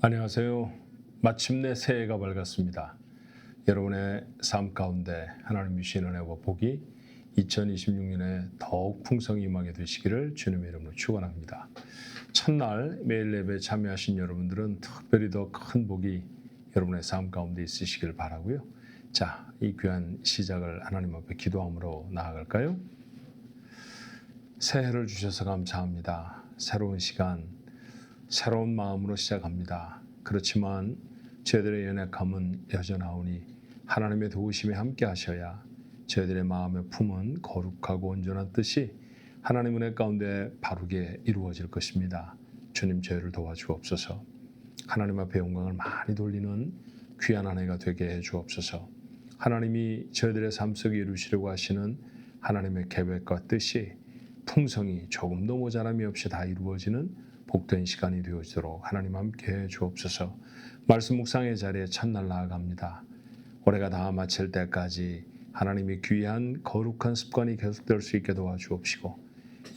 안녕하세요. 마침내 새해가 밝았습니다. 여러분의 삶 가운데 하나님 주신 은혜와 복이 2026년에 더욱 풍성히 임하게 되시기를 주님의 이름으로 축원합니다. 첫날 매일 예배에 참여하신 여러분들은 특별히 더 큰 복이 여러분의 삶 가운데 있으시길 바라고요. 자, 이 귀한 시작을 하나님 앞에 기도함으로 나아갈까요? 새해를 주셔서 감사합니다. 새로운 시간, 새로운 마음으로 시작합니다. 그렇지만 저희들의 연약함은 여전하오니 하나님의 도우심이 함께 하셔야 저희들의 마음의 품은 거룩하고 온전한 뜻이 하나님 은혜 가운데 바르게 이루어질 것입니다. 주님, 저희를 도와주옵소서. 하나님 앞에 영광을 많이 돌리는 귀한 한 해가 되게 해주옵소서. 하나님이 저희들의 삶 속에 이루시려고 하시는 하나님의 계획과 뜻이 풍성히 조금도 모자람이 없이 다 이루어지는 복된 시간이 되어지도록 하나님 함께 해 주옵소서. 말씀 묵상의 자리에 첫날 나아갑니다. 올해가 다 마칠 때까지 하나님이 귀한 거룩한 습관이 계속될 수 있게 도와주옵시고,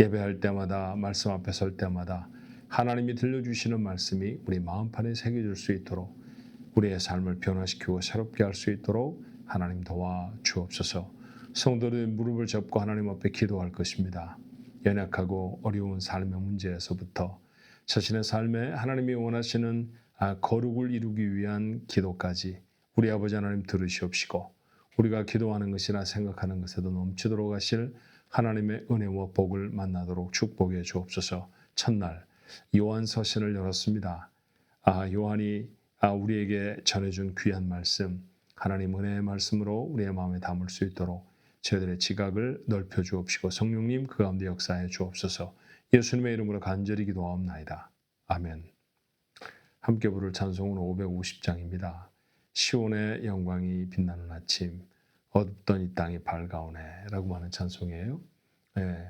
예배할 때마다 말씀 앞에 설 때마다 하나님이 들려주시는 말씀이 우리 마음판에 새겨질 수 있도록, 우리의 삶을 변화시키고 새롭게 할 수 있도록 하나님 도와주옵소서. 성도들의 무릎을 접고 하나님 앞에 기도할 것입니다. 연약하고 어려운 삶의 문제에서부터 자신의 삶에 하나님이 원하시는 거룩을 이루기 위한 기도까지 우리 아버지 하나님 들으시옵시고, 우리가 기도하는 것이나 생각하는 것에도 넘치도록 하실 하나님의 은혜와 복을 만나도록 축복해 주옵소서. 첫날 요한 서신을 열었습니다. 요한이 우리에게 전해준 귀한 말씀, 하나님 은혜의 말씀으로 우리의 마음에 담을 수 있도록 저희들의 지각을 넓혀 주옵시고, 성령님 그 가운데 역사해 주옵소서. 예수님의 이름으로 간절히 기도하옵나이다. 아멘. 함께 부를 찬송은 550장입니다. 시온의 영광이 빛나는 아침, 어둡던 이 땅이 밝아오네 라고 하는 찬송이에요.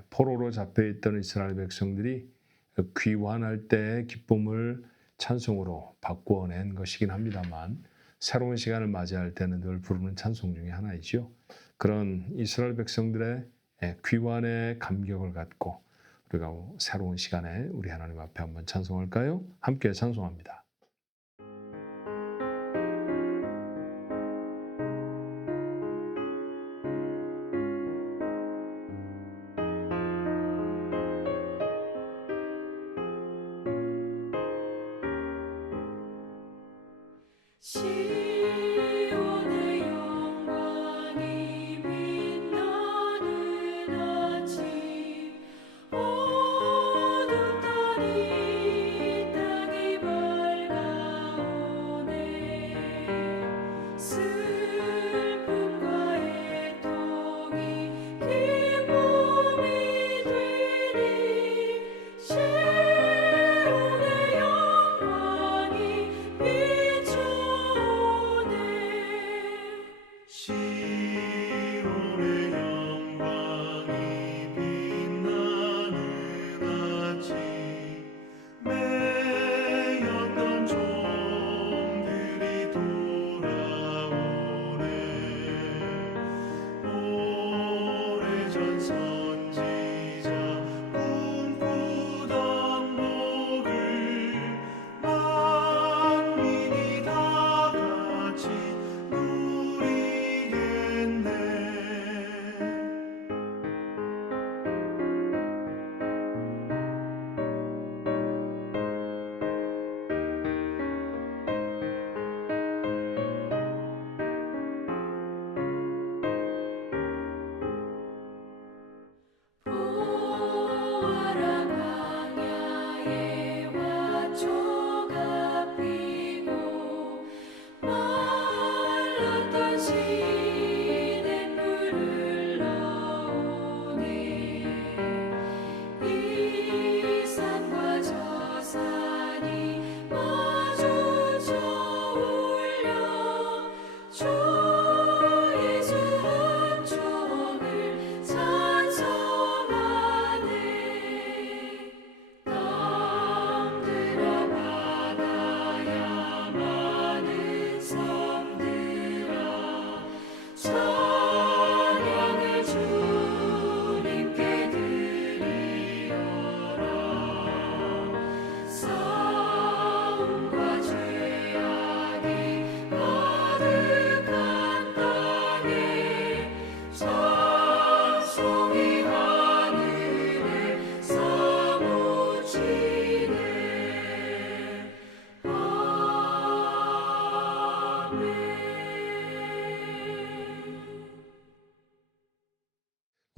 포로로 잡혀있던 이스라엘 백성들이 귀환할 때의 기쁨을 찬송으로 바꾸어낸 것이긴 합니다만, 새로운 시간을 맞이할 때는 늘 부르는 찬송 중에 하나이죠. 그런 이스라엘 백성들의 귀환의 감격을 갖고 우리가 새로운 시간에 우리 하나님 앞에 한번 찬송할까요? 함께 찬송합니다. 시온의 영광이 빛나는 아침, 어둡던 이 땅이 밝아오네. 슬픔과 애통이 기쁨이 되니, 시온의 영광이 비춰오네.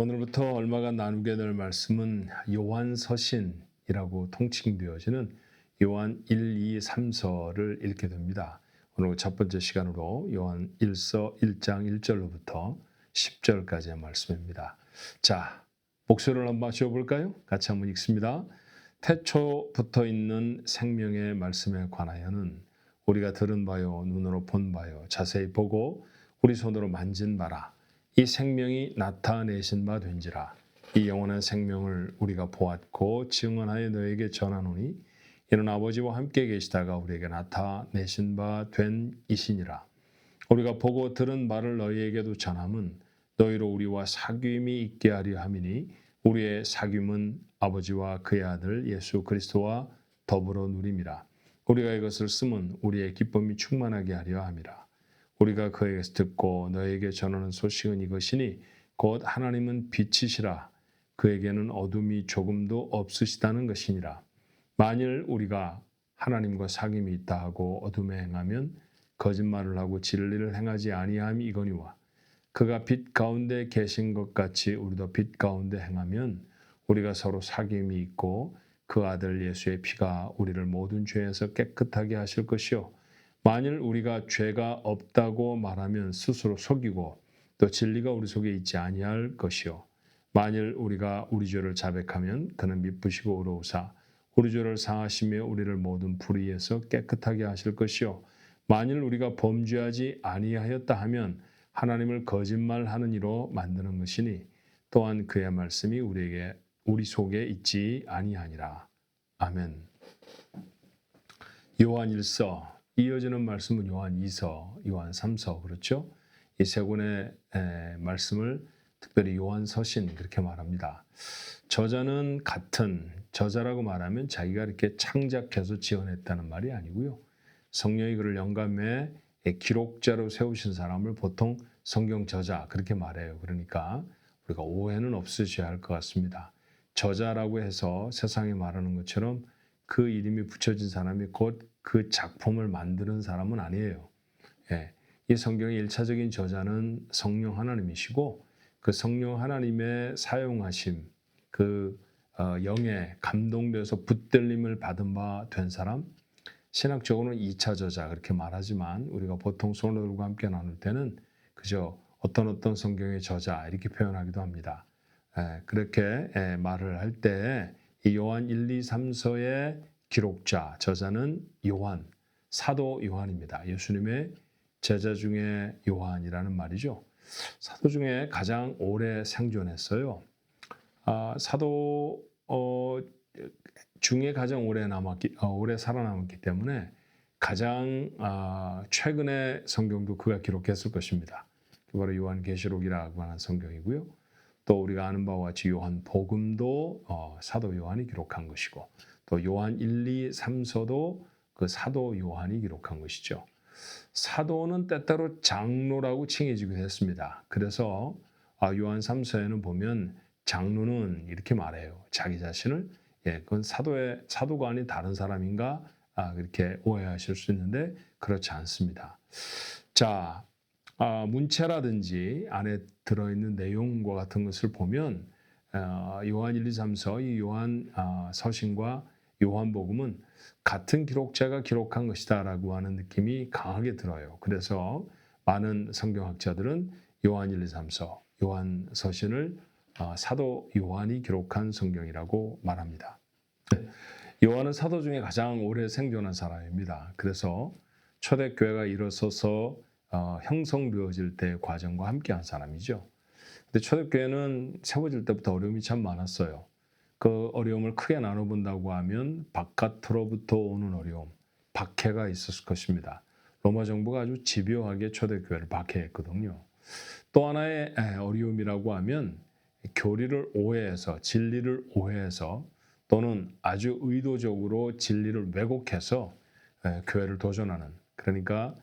오늘부터 얼마간 나누게 될 말씀은 요한서신이라고 통칭되어지는 요한 1, 2, 3서를 읽게 됩니다. 오늘 첫 번째 시간으로 요한 1서 1장 1절로부터 10절까지의 말씀입니다. 자, 목소리를 한번 맞춰볼까요? 같이 한번 읽습니다. 태초부터 있는 생명의 말씀에 관하여는 우리가 들은 바요, 눈으로 본 바요, 자세히 보고 우리 손으로 만진 바라. 이 생명이 나타내신 바 된지라. 이 영원한 생명을 우리가 보았고 증언하여 너에게 전하노니 이는 아버지와 함께 계시다가 우리에게 나타내신 바 된 이시니라. 우리가 보고 들은 바를 너희에게도 전함은 너희로 우리와 사귐이 있게 하려 함이니 우리의 사귐은 아버지와 그의 아들 예수 그리스도와 더불어 누림이라. 우리가 이것을 쓰면 우리의 기쁨이 충만하게 하려 함이라. 우리가 그에게서 듣고 너에게 전하는 소식은 이것이니 곧 하나님은 빛이시라. 그에게는 어둠이 조금도 없으시다는 것이니라. 만일 우리가 하나님과 사귐이 있다 하고 어둠에 행하면 거짓말을 하고 진리를 행하지 아니함이 이거니와 그가 빛 가운데 계신 것 같이 우리도 빛 가운데 행하면 우리가 서로 사귐이 있고 그 아들 예수의 피가 우리를 모든 죄에서 깨끗하게 하실 것이요 만일 우리가 죄가 없다고 말하면 스스로 속이고 또 진리가 우리 속에 있지 아니할 것이요 만일 우리가 우리 죄를 자백하면 그는 미쁘시고 의로우사 우리 죄를 사하시며 우리를 모든 불의에서 깨끗하게 하실 것이요 만일 우리가 범죄하지 아니하였다 하면 하나님을 거짓말하는 이로 만드는 것이니 또한 그의 말씀이 우리 속에 있지 아니하니라. 아멘. 요한 1서 이어지는 말씀은 요한 2서, 요한 3서 그렇죠? 이 세 권의 말씀을 특별히 요한 서신 그렇게 말합니다. 저자는 같은 저자라고 말하면 자기가 이렇게 창작해서 지어냈다는 말이 아니고요. 성령이 그를 영감해 기록자로 세우신 사람을 보통 성경 저자 그렇게 말해요. 그러니까 우리가 오해는 없으셔야 할 것 같습니다. 저자라고 해서 세상에 말하는 것처럼 그 이름이 붙여진 사람이 곧 그 작품을 만드는 사람은 아니에요. 이 성경의 일차적인 저자는 성령 하나님이시고 그 성령 하나님의 사용하심, 그 영에 감동돼서 붙들림을 받은 바 된 사람, 신학적으로는 2차 저자 그렇게 말하지만 우리가 보통 성도들과 함께 나눌 때는 그저 어떤 성경의 저자 이렇게 표현하기도 합니다. 그렇게 말을 할 때 이 요한 1, 2, 3서의 기록자, 저자는 요한, 사도 요한입니다. 예수님의 제자 중에 요한이라는 말이죠. 사도 중에 가장 오래 생존했어요. 사도 중에 가장 오래 살아남았기 때문에 가장 최근의 성경도 그가 기록했을 것입니다. 바로 요한계시록이라고 하는 성경이고요. 또 우리가 아는 바와 같이 요한복음도 사도 요한이 기록한 것이고 또 요한 1, 2, 3서도 그 사도 요한이 기록한 것이죠. 사도는 때때로 장로라고 칭해지기도 했습니다. 그래서 요한 3서에는 보면 장로는 이렇게 말해요. 자기 자신을 그건 사도가 아닌 다른 사람인가 그렇게 오해하실 수 있는데 그렇지 않습니다. 자, 문체라든지 안에 들어있는 내용과 같은 것을 보면 요한 1, 2, 3서 이 요한 서신과 요한복음은 같은 기록자가 기록한 것이다라고 하는 느낌이 강하게 들어요. 그래서 많은 성경학자들은 요한 1, 2, 3서, 요한 서신을 사도 요한이 기록한 성경이라고 말합니다. 요한은 사도 중에 가장 오래 생존한 사람입니다. 그래서 초대교회가 일어서서 형성되어질 때 과정과 함께한 사람이죠. 근데 초대교회는 세워질 때부터 어려움이 참 많았어요. 그 어려움을 크게 나눠본다고 하면 바깥으로부터 오는 어려움, 박해가 있었을 것입니다. 로마 정부가 아주 집요하게 초대교회를 박해했거든요. 또 하나의 어려움이라고 하면 교리를 오해해서 진리를 오해해서 또는 아주 의도적으로 진리를 왜곡해서 교회를 도전하는 그러니까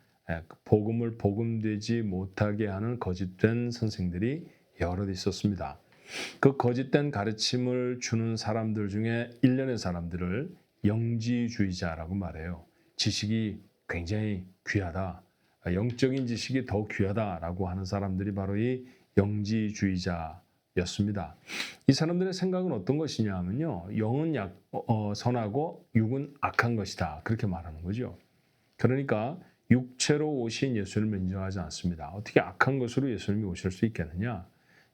복음을 복음되지 못하게 하는 거짓된 선생들이 여럿 있었습니다. 그 거짓된 가르침을 주는 사람들 중에 일련의 사람들을 영지주의자라고 말해요. 지식이 굉장히 귀하다. 영적인 지식이 더 귀하다라고 하는 사람들이 바로 이 영지주의자 였습니다. 이 사람들의 생각은 어떤 것이냐 하면요. 영은 선하고 육은 악한 것이다. 그렇게 말하는 거죠. 그러니까 육체로 오신 예수님을 인정하지 않습니다. 어떻게 악한 것으로 예수님이 오실 수 있겠느냐?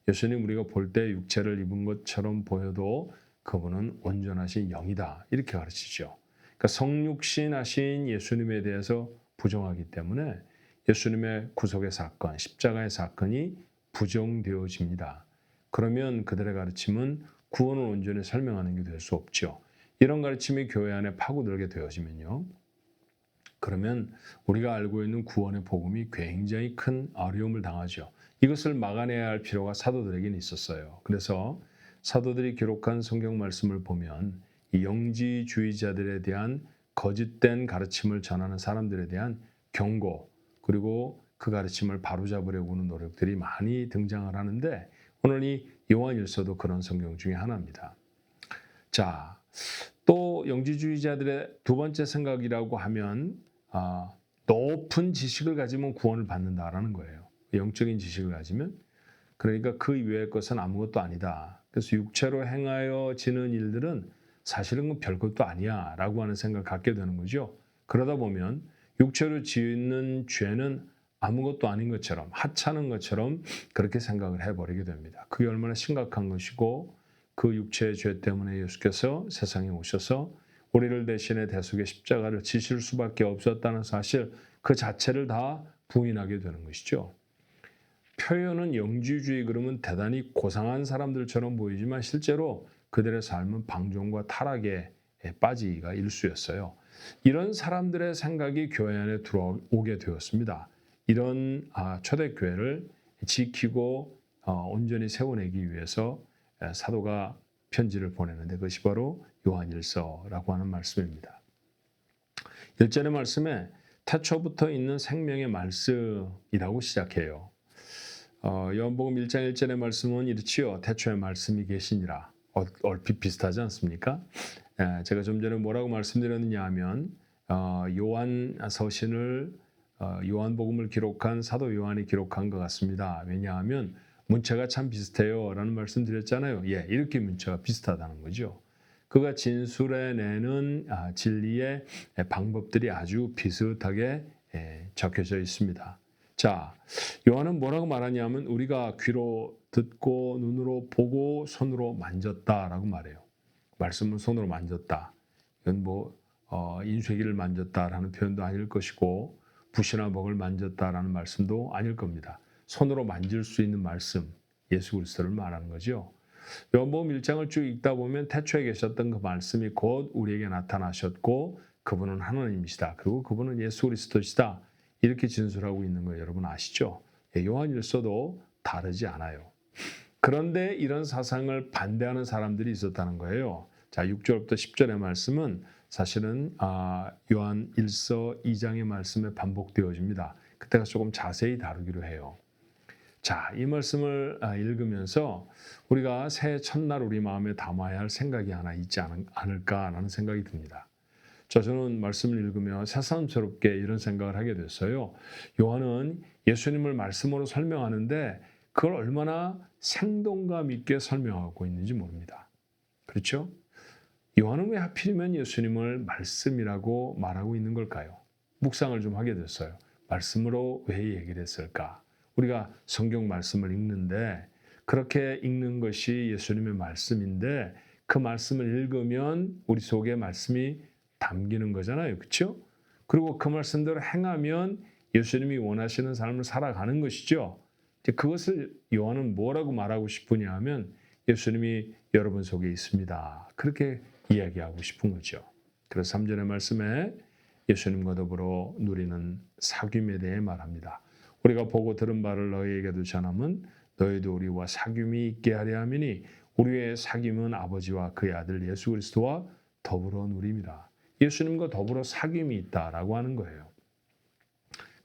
예수님 우리가 볼 때 육체를 입은 것처럼 보여도 그분은 온전하신 영이다. 이렇게 가르치죠. 그러니까 성육신하신 예수님에 대해서 부정하기 때문에 예수님의 구속의 사건, 십자가의 사건이 부정되어집니다. 그러면 그들의 가르침은 구원을 온전히 설명하는 게 될 수 없죠. 이런 가르침이 교회 안에 파고들게 되어지면요. 그러면 우리가 알고 있는 구원의 복음이 굉장히 큰 어려움을 당하죠. 이것을 막아내야 할 필요가 사도들에게는 있었어요. 그래서 사도들이 기록한 성경 말씀을 보면 이 영지주의자들에 대한 거짓된 가르침을 전하는 사람들에 대한 경고, 그리고 그 가르침을 바로잡으려고 하는 노력들이 많이 등장을 하는데 오늘 이 요한일서도 그런 성경 중에 하나입니다. 자, 또 영지주의자들의 두 번째 생각이라고 하면 높은 지식을 가지면 구원을 받는다라는 거예요. 영적인 지식을 가지면. 그러니까 그 이외의 것은 아무것도 아니다. 그래서 육체로 행하여지는 일들은 사실은 별것도 아니야 라고 하는 생각을 갖게 되는 거죠. 그러다 보면 육체로 짓는 죄는 아무것도 아닌 것처럼, 하찮은 것처럼 그렇게 생각을 해버리게 됩니다. 그게 얼마나 심각한 것이고 그 육체의 죄 때문에 예수께서 세상에 오셔서 우리를 대신해 대속의 십자가를 지실 수밖에 없었다는 사실 그 자체를 다 부인하게 되는 것이죠. 표현은 영지주의 그러면 대단히 고상한 사람들처럼 보이지만 실제로 그들의 삶은 방종과 타락에 빠지기가 일쑤였어요. 이런 사람들의 생각이 교회 안에 들어오게 되었습니다. 이런 초대교회를 지키고 온전히 세워내기 위해서 사도가 편지를 보내는데 그것이 바로 요한일서라고 하는 말씀입니다. 1절의 말씀에 태초부터 있는 생명의 말씀이라고 시작해요. 요한복음 1장 1절의 말씀은 이렇지요. 태초에 말씀이 계시니라. 얼핏 비슷하지 않습니까? 제가 좀 전에 뭐라고 말씀드렸느냐 하면 요한 서신을 요한복음을 기록한 사도 요한이 기록한 것 같습니다. 왜냐하면 문체가 참 비슷해요 라는 말씀 드렸잖아요. 이렇게 문체가 비슷하다는 거죠. 그가 진술해내는 진리의 방법들이 아주 비슷하게 적혀져 있습니다. 자, 요한은 뭐라고 말하냐면 우리가 귀로 듣고 눈으로 보고 손으로 만졌다라고 말해요. 말씀은 손으로 만졌다. 이건 인쇄기를 만졌다라는 표현도 아닐 것이고 붓이나 먹을 만졌다라는 말씀도 아닐 겁니다. 손으로 만질 수 있는 말씀, 예수 그리스도를 말하는 거죠. 요한복음 1장을 쭉 읽다 보면 태초에 계셨던 그 말씀이 곧 우리에게 나타나셨고 그분은 하나님이시다. 그리고 그분은 예수 그리스도시다. 이렇게 진술하고 있는 거 여러분 아시죠? 요한일서도 다르지 않아요. 그런데 이런 사상을 반대하는 사람들이 있었다는 거예요. 자, 6절부터 10절의 말씀은 사실은 요한일서 2장의 말씀에 반복되어집니다. 그때가 조금 자세히 다루기로 해요. 자, 이 말씀을 읽으면서 우리가 새해 첫날 우리 마음에 담아야 할 생각이 하나 있지 않을까라는 생각이 듭니다. 저는 말씀을 읽으며 새삼스럽게 이런 생각을 하게 됐어요. 요한은 예수님을 말씀으로 설명하는데 그걸 얼마나 생동감 있게 설명하고 있는지 모릅니다. 그렇죠? 요한은 왜 하필이면 예수님을 말씀이라고 말하고 있는 걸까요? 묵상을 좀 하게 됐어요. 말씀으로 왜 얘기를 했을까? 우리가 성경 말씀을 읽는데 그렇게 읽는 것이 예수님의 말씀인데 그 말씀을 읽으면 우리 속에 말씀이 담기는 거잖아요. 그렇죠? 그리고 그 말씀대로 행하면 예수님이 원하시는 삶을 살아가는 것이죠. 그것을 요한은 뭐라고 말하고 싶으냐 하면 예수님이 여러분 속에 있습니다. 그렇게 이야기하고 싶은 거죠. 그래서 3절의 말씀에 예수님과 더불어 누리는 사귐에 대해 말합니다. 우리가 보고 들은 바를 너희에게도 전함은 너희도 우리와 사귐이 있게 하려 함이니 우리의 사귐은 아버지와 그의 아들 예수 그리스도와 더불어 누림이라. 예수님과 더불어 사귐이 있다라고 하는 거예요.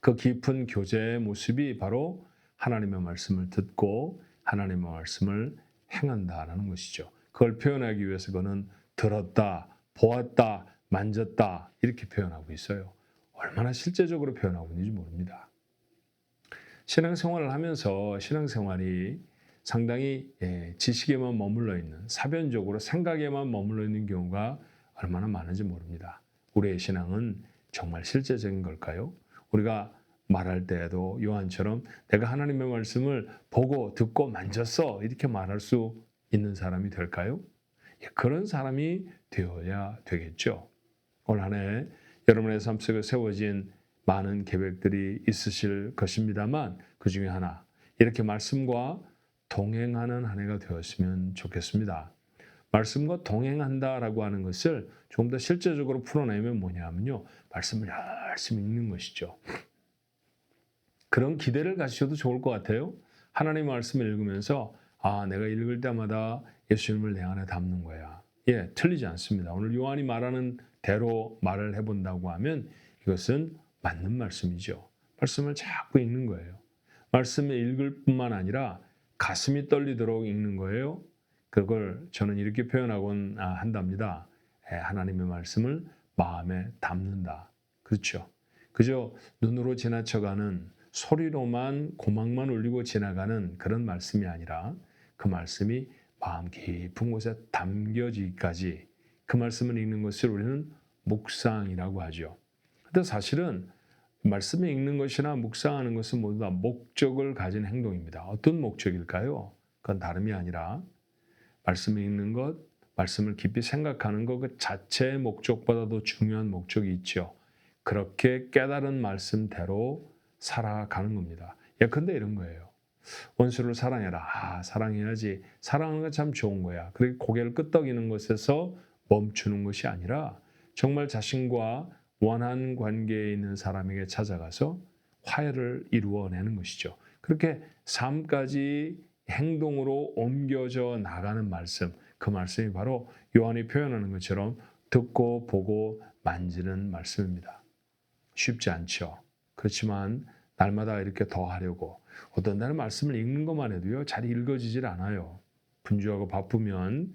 그 깊은 교제의 모습이 바로 하나님의 말씀을 듣고 하나님의 말씀을 행한다라는 것이죠. 그걸 표현하기 위해서 그는 들었다, 보았다, 만졌다 이렇게 표현하고 있어요. 얼마나 실제적으로 표현하고 있는지 모릅니다. 신앙생활을 하면서 신앙생활이 상당히 지식에만 머물러 있는, 사변적으로 생각에만 머물러 있는 경우가 얼마나 많은지 모릅니다. 우리의 신앙은 정말 실제적인 걸까요? 우리가 말할 때에도 요한처럼 내가 하나님의 말씀을 보고 듣고 만졌어 이렇게 말할 수 있는 사람이 될까요? 그런 사람이 되어야 되겠죠. 올 한 해 여러분의 삶 속에 세워진 많은 계획들이 있으실 것입니다만 그 중에 하나, 이렇게 말씀과 동행하는 한 해가 되었으면 좋겠습니다. 말씀과 동행한다라고 하는 것을 좀 더 실제적으로 풀어내면 뭐냐면요, 말씀을 열심히 읽는 것이죠. 그런 기대를 가지셔도 좋을 것 같아요. 하나님의 말씀을 읽으면서 내가 읽을 때마다 예수님을 내 안에 담는 거야. 틀리지 않습니다. 오늘 요한이 말하는 대로 말을 해본다고 하면 이것은 맞는 말씀이죠. 말씀을 자꾸 읽는 거예요. 말씀을 읽을 뿐만 아니라 가슴이 떨리도록 읽는 거예요. 그걸 저는 이렇게 표현하곤 한답니다. 하나님의 말씀을 마음에 담는다. 그렇죠. 그저 눈으로 지나쳐가는, 소리로만 고막만 울리고 지나가는 그런 말씀이 아니라 그 말씀이 마음 깊은 곳에 담겨지기까지 그 말씀을 읽는 것을 우리는 묵상이라고 하죠. 근데 사실은 말씀을 읽는 것이나 묵상하는 것은 모두 다 목적을 가진 행동입니다. 어떤 목적일까요? 그건 다름이 아니라 말씀을 읽는 것, 말씀을 깊이 생각하는 것 그 자체의 목적보다도 중요한 목적이 있죠. 그렇게 깨달은 말씀대로 살아가는 겁니다. 예컨대 이런 거예요. 원수를 사랑해라. 사랑해야지. 사랑하는 건 참 좋은 거야. 그렇게 고개를 끄덕이는 것에서 멈추는 것이 아니라 정말 자신과 원한 관계에 있는 사람에게 찾아가서 화해를 이루어내는 것이죠. 그렇게 삶까지 행동으로 옮겨져 나가는 말씀, 그 말씀이 바로 요한이 표현하는 것처럼 듣고 보고 만지는 말씀입니다. 쉽지 않죠. 그렇지만 날마다 이렇게 더 하려고, 어떤 날은 말씀을 읽는 것만 해도요 잘 읽어지질 않아요. 분주하고 바쁘면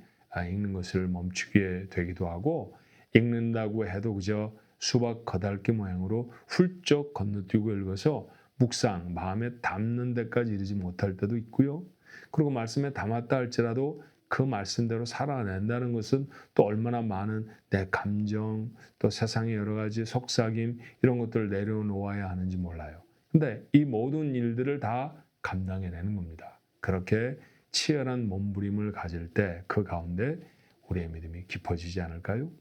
읽는 것을 멈추게 되기도 하고, 읽는다고 해도 그저 수박 겉핥기 모양으로 훌쩍 건너뛰고 읽어서 묵상, 마음에 담는 데까지 이르지 못할 때도 있고요. 그리고 말씀에 담았다 할지라도 그 말씀대로 살아낸다는 것은 또 얼마나 많은 내 감정, 또 세상의 여러 가지 속삭임 이런 것들을 내려놓아야 하는지 몰라요. 근데 이 모든 일들을 다 감당해내는 겁니다. 그렇게 치열한 몸부림을 가질 때 그 가운데 우리의 믿음이 깊어지지 않을까요?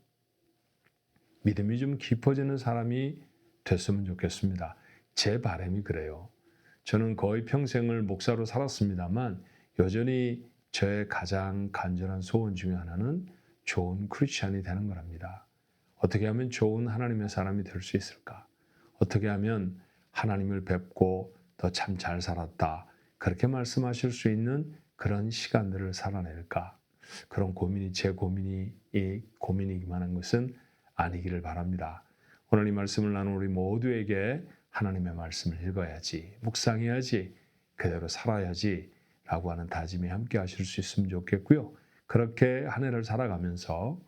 믿음이 좀 깊어지는 사람이 됐으면 좋겠습니다. 제 바람이 그래요. 저는 거의 평생을 목사로 살았습니다만 여전히 저의 가장 간절한 소원 중에 하나는 좋은 크리스찬이 되는 거랍니다. 어떻게 하면 좋은 하나님의 사람이 될 수 있을까? 어떻게 하면 하나님을 뵙고 더 참 잘 살았다, 그렇게 말씀하실 수 있는 그런 시간들을 살아낼까? 그런 고민이 제 고민이기만 한 것은 아니기를 바랍니다. 오늘 이 말씀을 나눈 우리 모두에게 하나님의 말씀을 읽어야지, 묵상해야지, 그대로 살아야지 라고 하는 다짐이 함께 하실 수 있으면 좋겠고요. 그렇게 한 해를 살아가면서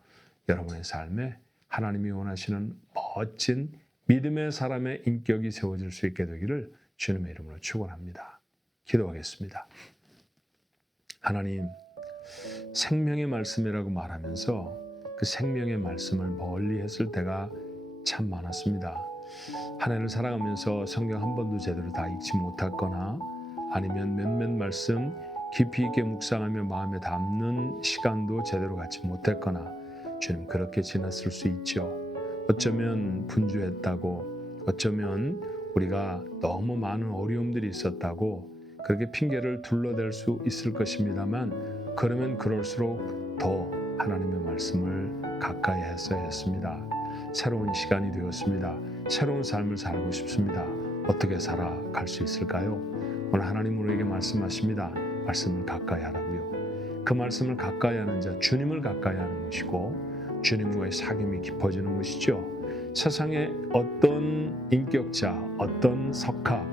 여러분의 삶에 하나님이 원하시는 멋진 믿음의 사람의 인격이 세워질 수 있게 되기를 주님의 이름으로 축원합니다. 기도하겠습니다. 하나님, 생명의 말씀이라고 말하면서 그 생명의 말씀을 멀리 했을 때가 참 많았습니다. 한 해를 살아가면서 성경 한 번도 제대로 다 읽지 못했거나 아니면 몇몇 말씀 깊이 있게 묵상하며 마음에 담는 시간도 제대로 갖지 못했거나 주님, 그렇게 지났을 수 있죠. 어쩌면 분주했다고, 어쩌면 우리가 너무 많은 어려움들이 있었다고 그렇게 핑계를 둘러댈 수 있을 것입니다만, 그러면 그럴수록 더 하나님의 말씀을 가까이 했어야 했습니다. 새로운 시간이 되었습니다. 새로운 삶을 살고 싶습니다. 어떻게 살아갈 수 있을까요? 오늘 하나님 우리에게 말씀하십니다. 말씀을 가까이 하라고요. 그 말씀을 가까이 하는 자, 주님을 가까이 하는 것이고 주님과의 사귐이 깊어지는 것이죠. 세상의 어떤 인격자, 어떤 석학,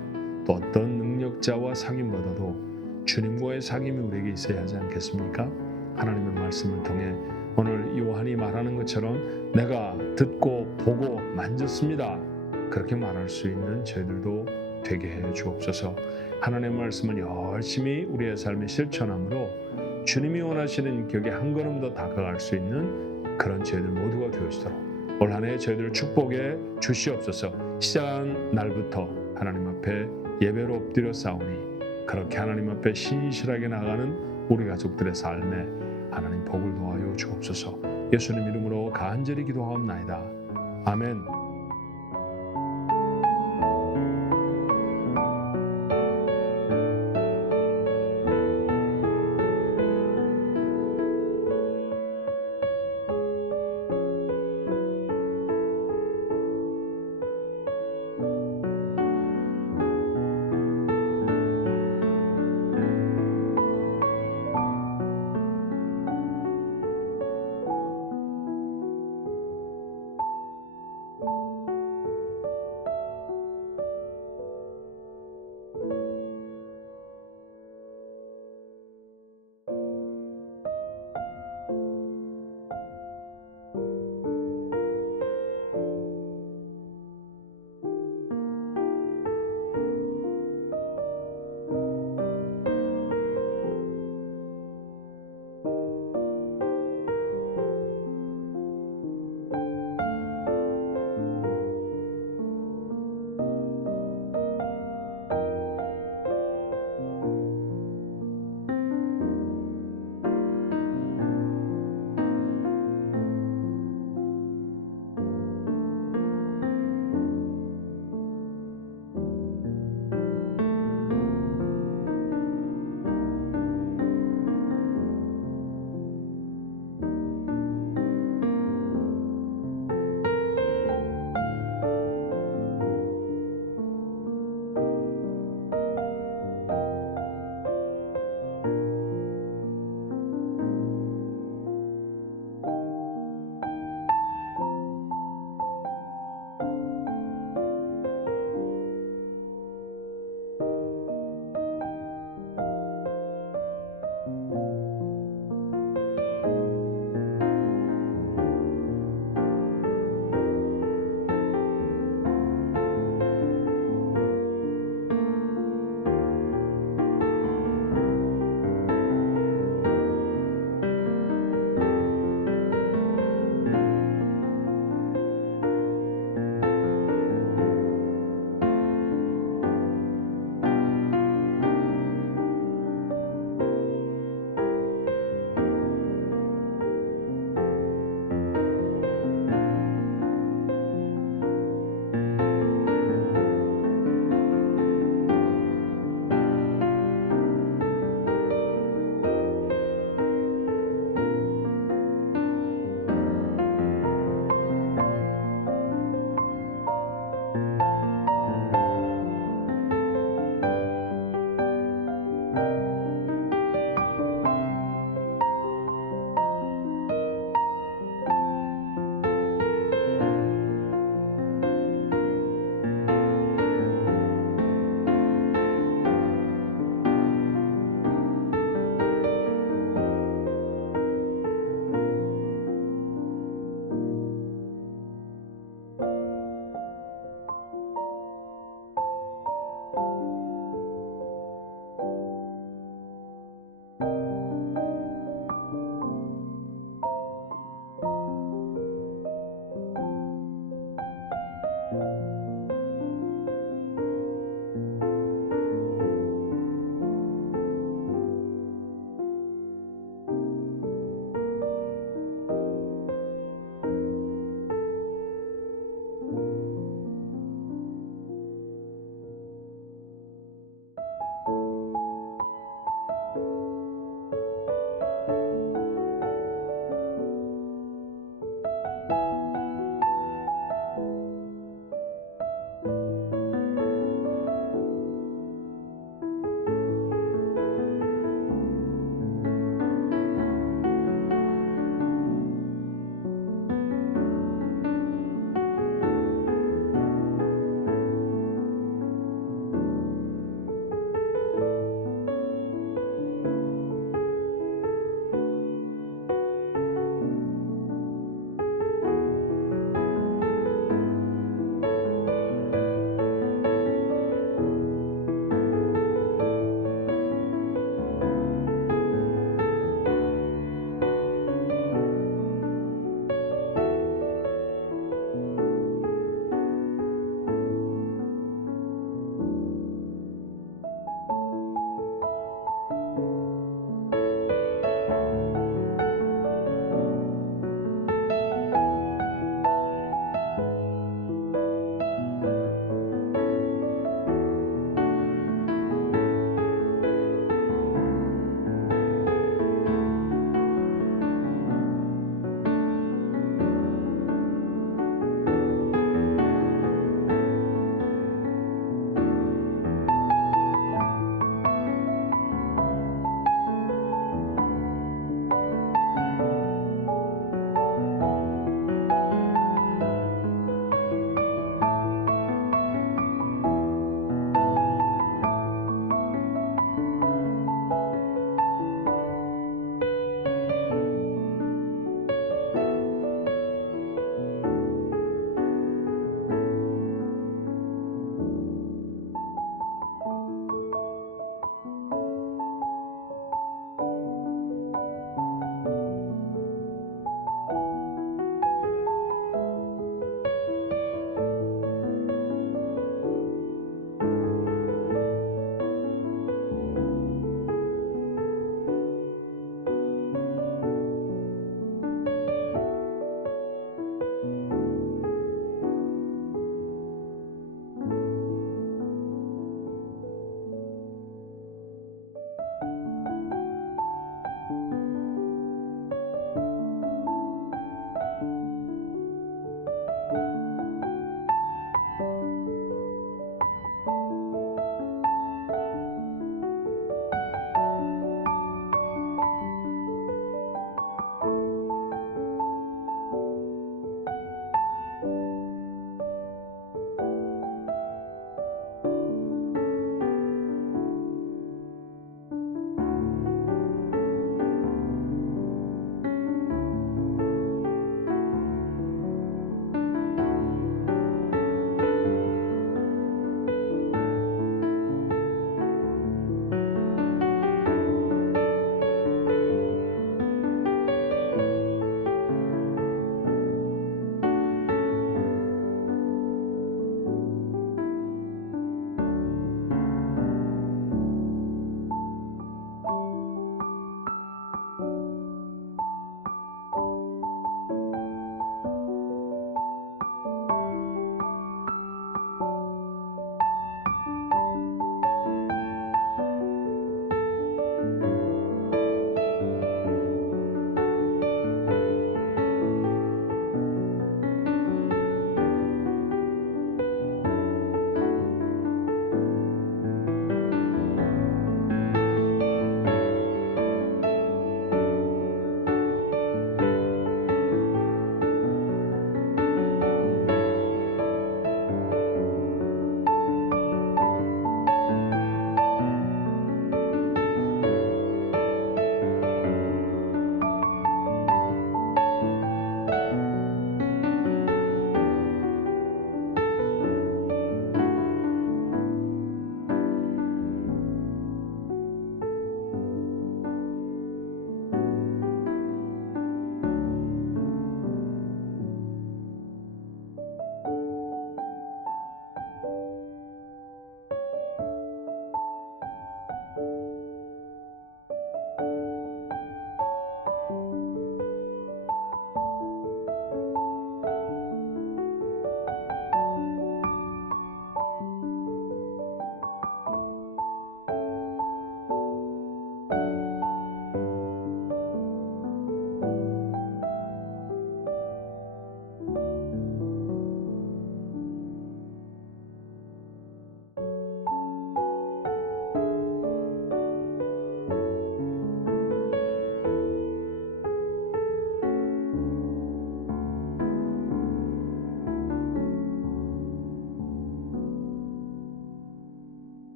또 어떤 능력자와 사귐보다도 주님과의 사귐이 우리에게 있어야 하지 않겠습니까? 하나님의 말씀을 통해 오늘 요한이 말하는 것처럼 내가 듣고 보고 만졌습니다, 그렇게 말할 수 있는 저희들도 되게 해 주옵소서. 하나님의 말씀을 열심히 우리의 삶에 실천함으로 주님이 원하시는 격에 한 걸음 더 다가갈 수 있는 그런 저희들 모두가 되어지도록 올 한 해 저희들을 축복해 주시옵소서. 시작한 날부터 하나님 앞에 예배로 엎드려 싸우니 그렇게 하나님 앞에 신실하게 나가는 우리 가족들의 삶에 하나님 복을 도와여 주옵소서. 예수님 이름으로 간절히 기도하옵나이다. 아멘.